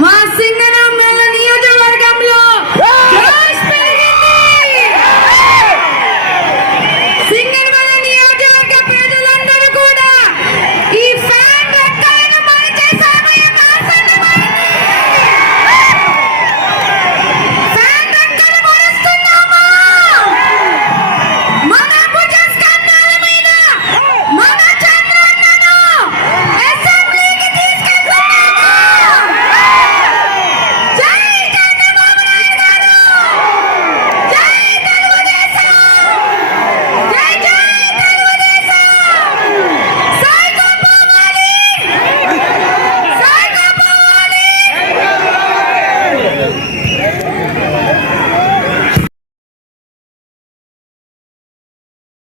My Masinger.